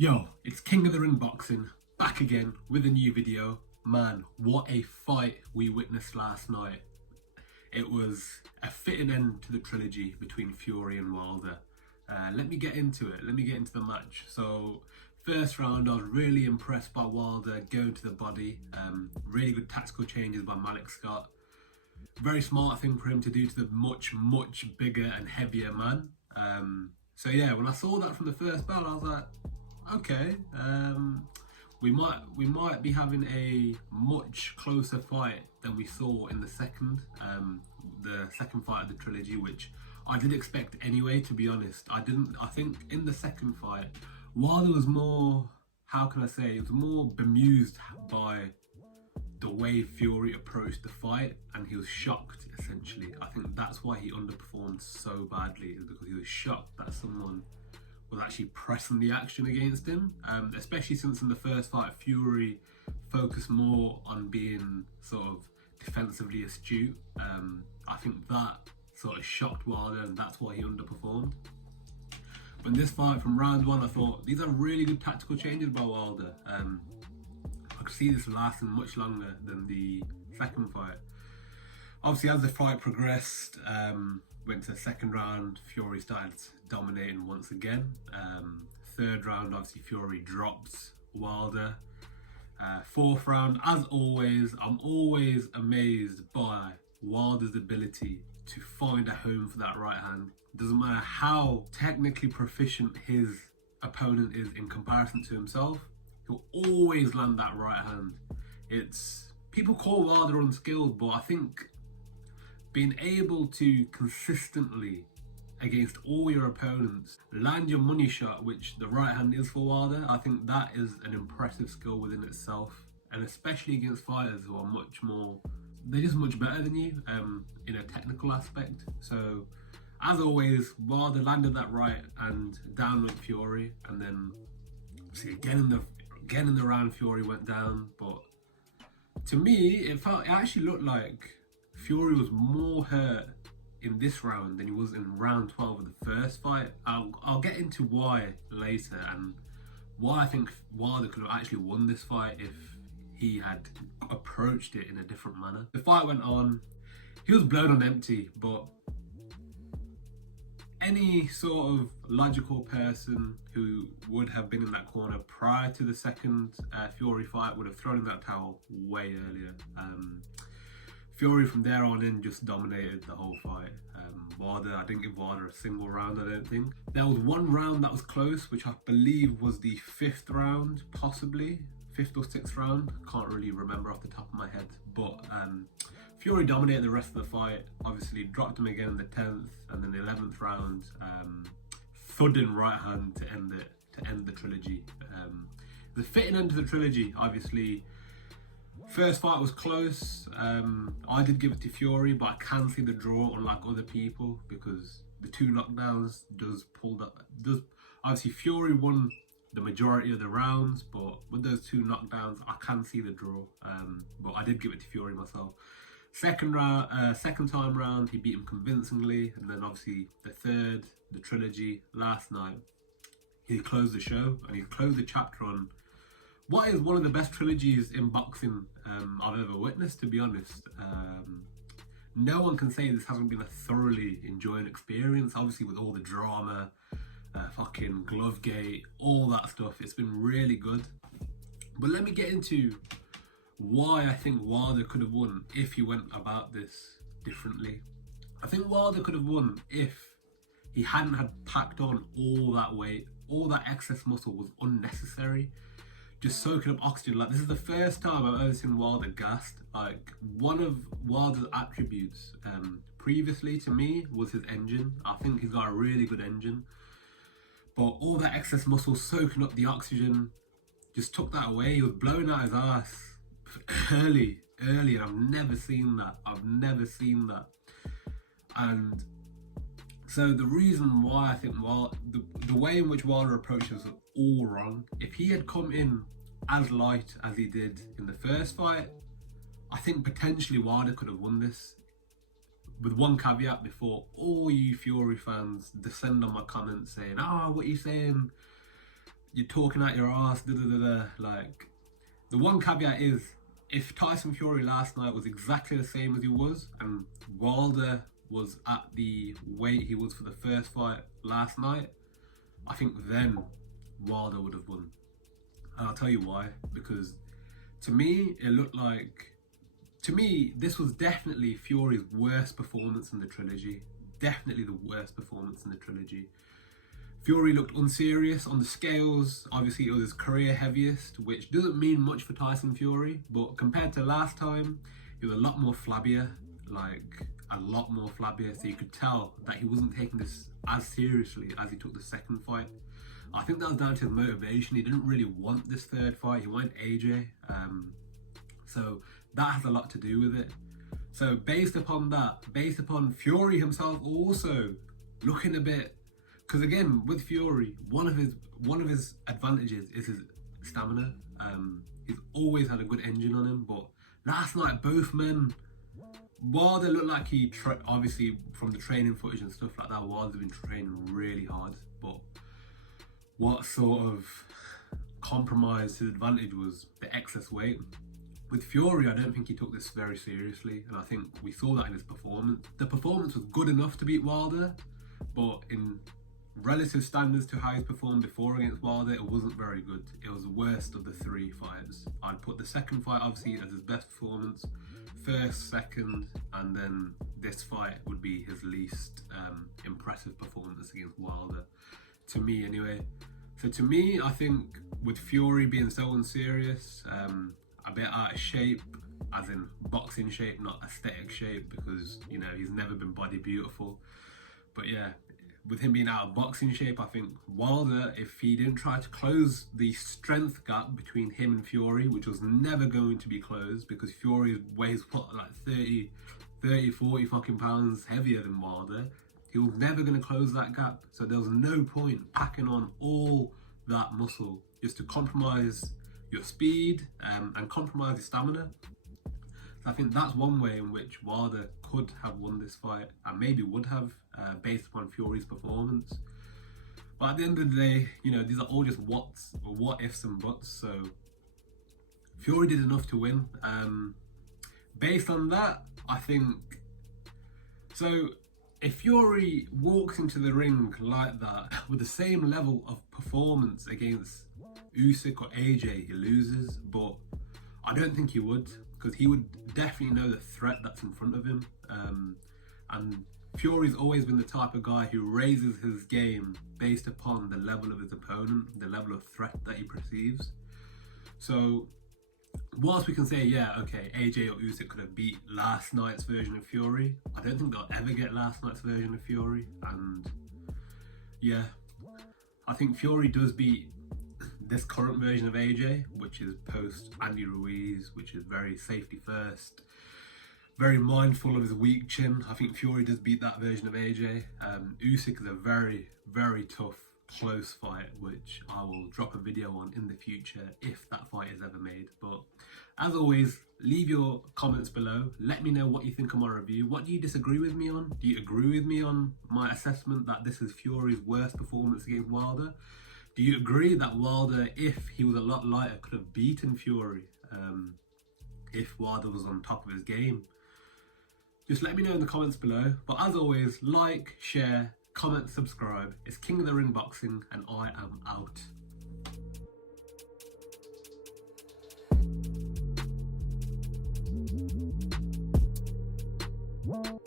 Yo, it's King of the Ring Boxing, back again with a new video. Man, what a fight we witnessed last night. It was a fitting end to the trilogy between Fury and Wilder. Let me get into it, let me get into the match. So, first round I was really impressed by Wilder going to the body. Really good tactical changes by Malik Scott. Very smart thing for him to do to the much bigger and heavier man. So yeah, when I saw that from the first bell, I was like, okay, we might be having a much closer fight than we saw in the second fight of the trilogy, which I did expect anyway. To be honest, I think in the second fight, Wilder was more, how can I say, he was more bemused by the way Fury approached the fight, and he was shocked essentially. I think that's why he underperformed so badly, is because he was shocked that someone was actually pressing the action against him, especially since in the first fight Fury focused more on being sort of defensively astute. I think that sort of shocked Wilder, and that's why he underperformed. But in this fight from round one, I thought these are really good tactical changes by Wilder. I could see this lasting much longer than the second fight. Obviously, as the fight progressed, went to the second round, Fury started dominating once again. Third round, obviously Fury dropped Wilder. Fourth round, as always, I'm always amazed by Wilder's ability to find a home for that right hand. Doesn't matter how technically proficient his opponent is in comparison to himself, he'll always land that right hand. People call Wilder unskilled, but I think being able to consistently, against all your opponents, land your money shot, which the right hand is for Wilder, I think that is an impressive skill within itself, and especially against fighters who are they're just much better than you in a technical aspect. So as always, Wilder landed that right and down went Fury, and then see again in the round Fury went down. But to me, it actually looked like Fury was more hurt in this round than he was in round 12 of the first fight. I'll get into why later, and why I think Wilder could have actually won this fight if he had approached it in a different manner. The fight went on, he was blown on empty, but any sort of logical person who would have been in that corner prior to the second Fury fight would have thrown in that towel way earlier. Fury from there on in just dominated the whole fight. I didn't give Wilder a single round, I don't think. There was one round that was close, which I believe was the fifth round, possibly. Fifth or sixth round, can't really remember off the top of my head. But Fury dominated the rest of the fight, obviously dropped him again in the 10th, and then the 11th round, thudding right hand to end the trilogy. The fitting end to the trilogy, obviously. First fight was close. I did give it to Fury, but I can see the draw, unlike other people, because the two knockdowns obviously Fury won the majority of the rounds, but with those two knockdowns, I can see the draw. But I did give it to Fury myself. Second time round, he beat him convincingly, and then obviously the trilogy last night, he closed the show and he closed the chapter on what is one of the best trilogies in boxing I've ever witnessed, to be honest. No one can say this hasn't been a thoroughly enjoying experience. Obviously with all the drama, fucking Glovegate, all that stuff, it's been really good. But let me get into why I think Wilder could have won if he went about this differently. I think Wilder could have won if he hadn't had packed on all that weight. All that excess muscle was unnecessary, just soaking up oxygen. Like, this is the first time I've ever seen Wilder gassed. Like, one of Wilder's attributes previously to me was his engine. I think he's got a really good engine, but all that excess muscle soaking up the oxygen just took that away. He was blowing out his ass early, and I've never seen that. And so the reason why I think the way in which Wilder approached was all wrong. If he had come in as light as he did in the first fight, I think potentially Wilder could have won this. With one caveat, before all you Fury fans descend on my comments saying, what are you saying? you're talking out your ass, da da da da. Like, the one caveat is, if Tyson Fury last night was exactly the same as he was, and Wilder was at the weight he was for the first fight last night, I think then Wilder would have won. And I'll tell you why. Because to me, it looked like, to me, this was definitely Fury's worst performance in the trilogy. Definitely the worst performance in the trilogy. Fury looked unserious on the scales. Obviously, it was his career heaviest, which doesn't mean much for Tyson Fury, but compared to last time, he was a lot more flabbier, like a lot more flabbier. So you could tell that he wasn't taking this as seriously as he took the second fight. I think that was down to his motivation. He didn't really want this third fight. He wanted AJ. So that has a lot to do with it. So based upon that, based upon Fury himself also looking a bit, because again, with Fury, one of his advantages is his stamina. He's always had a good engine on him, but last night both men, Wilder looked like he obviously from the training footage and stuff like that, Wilder's been training really hard, but what sort of compromised his advantage was the excess weight. With Fury, I don't think he took this very seriously, and I think we saw that in his performance. The performance was good enough to beat Wilder, but in relative standards to how he's performed before against Wilder, it wasn't very good. It was the worst of the three fights. I'd put the second fight obviously as his best performance, first, second, and then this fight would be his least impressive performance against Wilder, to me anyway. So to me, I think with Fury being so unserious, a bit out of shape, as in boxing shape, not aesthetic shape, because, you know, he's never been body beautiful. But yeah, with him being out of boxing shape, I think Wilder, if he didn't try to close the strength gap between him and Fury, which was never going to be closed because Fury weighs like 30, 40 fucking pounds heavier than Wilder, he was never going to close that gap. So there was no point packing on all that muscle just to compromise your speed and compromise your stamina. So I think that's one way in which Wilder could have won this fight, and maybe would have, based upon Fury's performance. But at the end of the day, you know, these are all just what ifs and buts. So Fury did enough to win. Based on that, I think, so if Fury walks into the ring like that with the same level of performance against Usyk or AJ, he loses. But I don't think he would, because he would definitely know the threat that's in front of him. And Fury's always been the type of guy who raises his game based upon the level of his opponent, the level of threat that he perceives. So whilst we can say, yeah, okay, AJ or Usyk could have beat last night's version of Fury, I don't think they'll ever get last night's version of Fury. And yeah, I think Fury does beat this current version of AJ, which is post Andy Ruiz, which is very safety first, very mindful of his weak chin. I think Fury does beat that version of AJ. Usyk is a very, very tough, close fight, which I will drop a video on in the future if that fight is ever made. But as always, leave your comments below. Let me know what you think of my review. What do you disagree with me on? Do you agree with me on my assessment that this is Fury's worst performance against Wilder? Do you agree that Wilder, if he was a lot lighter, could have beaten Fury if Wilder was on top of his game? Just let me know in the comments below. But as always, like, share, comment, subscribe. It's King of the Ring Boxing, and I am out. Whoa.